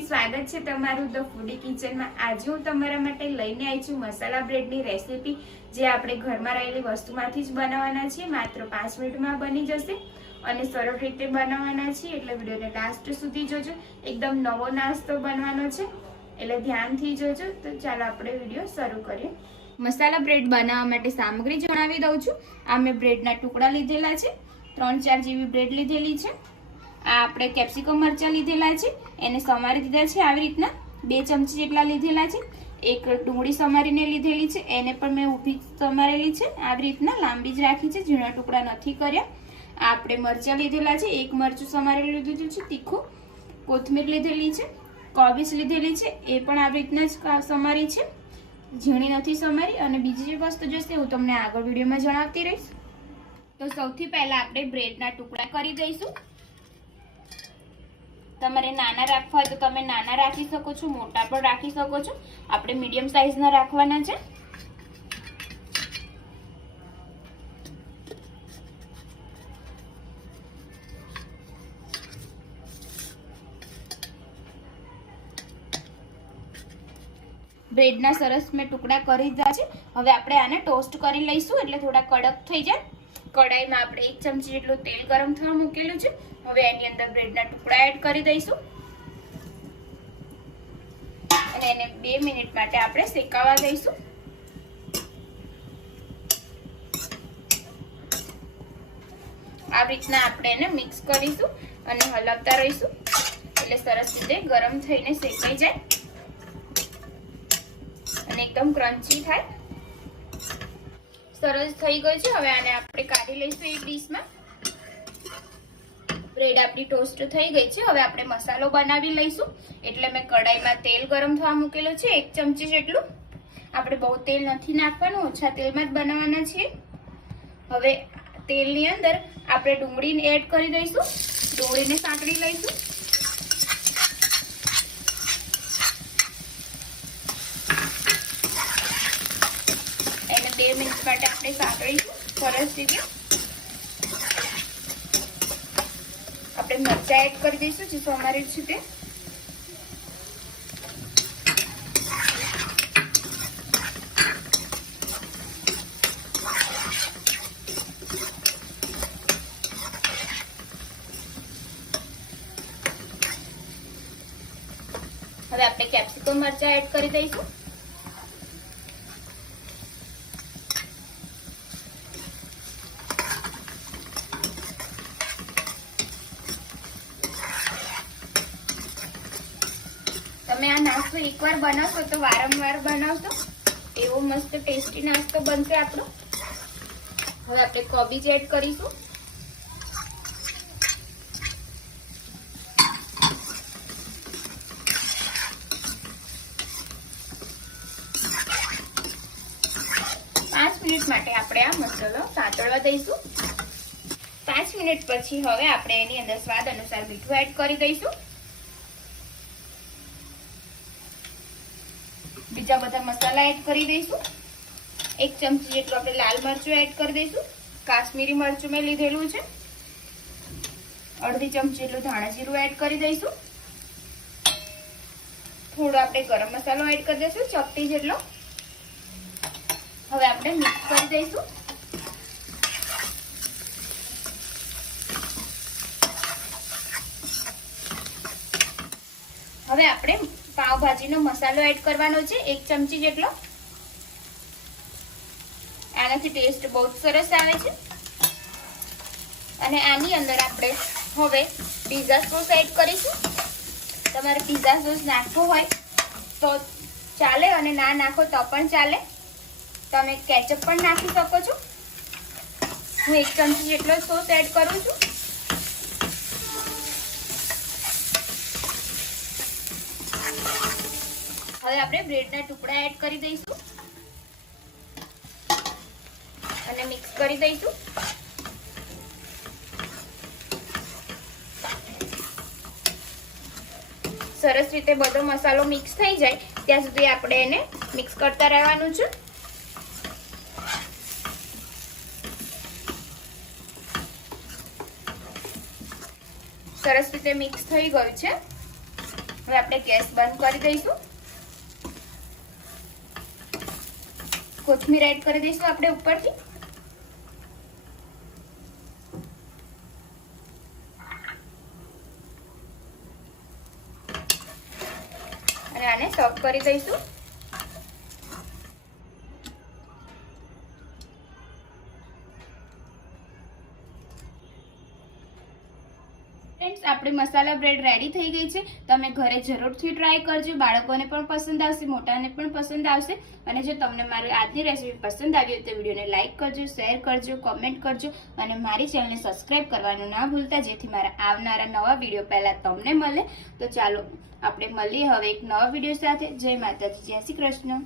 Friend, સ્વાગત છે તમારું ધ ફૂડી કિચનમાં। આજે હું તમારા માટે લઈને આવી છું મસાલા બ્રેડની રેસીપી, જે આપણે ઘરમાં રહેલી વસ્તુમાંથી જ બનાવવાના છીએ। માત્ર 5 મિનિટમાં બની જશે અને સરળ રીતે બનાવવાના છીએ, એટલે વિડીયોને લાસ્ટ સુધી જોજો। એકદમ નવો નાસ્તો બનવાનો છે, એટલે ધ્યાનથી જોજો। તો ચાલો આપણે વિડીયો શરૂ કરીએ। મસાલા બ્રેડ બનાવવા માટે સામગ્રી જણાવી દઉં છું। આ મેં બ્રેડના ટુકડા લીધેલા છે, 3-4 જેવી બ્રેડ લીધેલી છે। આ આપણે કેપ્સિકમ મરચાં લીધેલા છે, એને સમારી દીધા છે આવી રીતના, 2 ચમચી જેટલા લીધેલા છે। એક ડુંગળી સમારીને લીધેલી છે, એને પણ મેં ઊભી સમારેલી છે, આવી રીતના લાંબી જ રાખી છે, ઝીણા ટુકડા નથી કર્યા। આ આપણે મરચાં લીધેલા છે, એક મરચું સમારેલું લીધેલું છે તીખું, કોથમીર લીધેલી છે, કોબીજ લીધેલી છે, એ પણ આવી રીતના જ સમારી છે, ઝીણી નથી સમારી। અને બીજી જે વસ્તુ જશે હું તમને આગળ વિડીયોમાં જણાવતી રહીશ। તો સૌથી પહેલા આપણે બ્રેડના ટુકડા કરી દઈશું। તમારે નાના રાખવા હોય તો તમે નાના રાખી શકો છો, મોટા પણ રાખી શકો છો। આપણે મીડિયમ સાઈઝના રાખવાના છે। બ્રેડના સરસ મેં ટુકડા કરી દીધા છે। હવે આપણે આને ટોસ્ટ કરી લઈશું, એટલે થોડા કડક થઈ જાય। કડાઈમાં આપણે 1 ચમચી જેટલું તેલ ગરમ થવા મૂકેલું છે। હવે એની અંદર બ્રેડના ટુકડા એડ કરી દઈશું અને એને 2 મિનિટ માટે આપણે શેકાવા દઈશું। આ રીતના આપણે એને મિક્સ કરીશું અને હલાવતા રહીશું, એટલે સરસ રીતે ગરમ થઈને શેકાઈ જાય અને એકદમ ક્રન્ચી થાય। સરસ થઈ ગયું છે। હવે આને આપણે કાઢી લઈશું એક ડીશમાં। બ્રેડ આપણી ટોસ્ટ થઈ ગઈ છે। હવે આપણે મસાલો બનાવી લઈશું, એટલે મેં કડાઈમાં તેલ ગરમ થવા મૂકેલું છે 1 ચમચી જેટલું। આપણે બહુ તેલ નથી નાખવાનું, ઓછા તેલમાં જ બનાવવાના છીએ। હવે તેલની અંદર આપણે ડુંગળીને એડ કરી દઈશું, ડુંગળીને સાંતળી લઈશું। એને 2 મિનિટ માટે આપણે સાંતળીશું સરસ રીતે। આપણે મરચાં એડ કરી દઈશું જે સમારેલ છે તે। હવે આપણે કેપ્સિકમ મરચાં એડ કરી દઈશું। તમે આ નાસ્તો એકવાર બનાવશો તો વારંવાર બનાવશો, એવો મસ્ત ટેસ્ટી નાસ્તો બનશે આપણો। હવે આપણે કોબીજ એડ કરીશું। મિનિટ માટે આપણે આ મસાલો સાંતળવા દઈશું। 5 મિનિટ પછી હવે આપણે એની અંદર સ્વાદ અનુસાર મીઠું એડ કરી દઈશું। બીજા બધા મસાલા એડ કરી દઈશું। 1 ચમચી જેટલું આપણે લાલ મરચું એડ કરી દઈશું, કાશ્મીરી મરચું મેં લીધેલું છે। અડધી ચમચી જેટલું ધાણા જીરું એડ કરી દઈશું। થોડો આપણે ગરમ મસાલો એડ કરી દઈશું, ચપટી જેટલો। હવે આપણે મિક્સ કરી દઈશું। હવે આપણે પાવભાજીનો મસાલો એડ કરવાનો છે 1 ચમચી જેટલો। આનાથી ટેસ્ટ બહુ જ સરસ આવે છે। અને આની અંદર આપણે હવે પિઝા સોસ એડ કરીશું। તમારે પિઝા સોસ નાખવો હોય તો ચાલે, અને ના નાખો તો પણ ચાલે। તમે કેચઅપ પણ નાખી શકો છો। હું 1 ચમચી જેટલો સોસ એડ કરું છું। હવે આપણે બ્રેડના ટુકડા એડ કરી દઈશું અને મિક્સ કરી દઈશું। સરસ રીતે બધો મસાલો મિક્સ થઈ જાય ત્યાં સુધી આપણે એને મિક્સ કરતા રહેવાનું છે। સરસ રીતે મિક્સ થઈ ગયું છે। હવે આપણે ગેસ બંધ કરી દઈશું. કોથમીર એડ કરી દઈશું આપણે ઉપરથી. અને આને સર્વ કરી દઈશું. ફ્રેન્ડ્સ, આપણી મસાલા બ્રેડ રેડી થઈ ગઈ છે. તમે ઘરે જરૂરથી ટ્રાય કરજો. બાળકોને પણ પસંદ આવશે, મોટાને પણ પસંદ આવશે. અને જો તમને મારી આજની રેસીપી પસંદ આવી હોય તો વિડીયોને લાઇક કરજો, શેર કરજો, કોમેન્ટ કરજો અને મારી ચેનલને સબસ્ક્રાઇબ કરવાનું ના ભૂલતા, જેથી મારા આવનારા નવા વિડીયો પહેલા તમને મળે. તો ચાલો આપણે મળીએ હવે એક નવા વિડીયો સાથે. જય માતાજી, જય શ્રી કૃષ્ણ.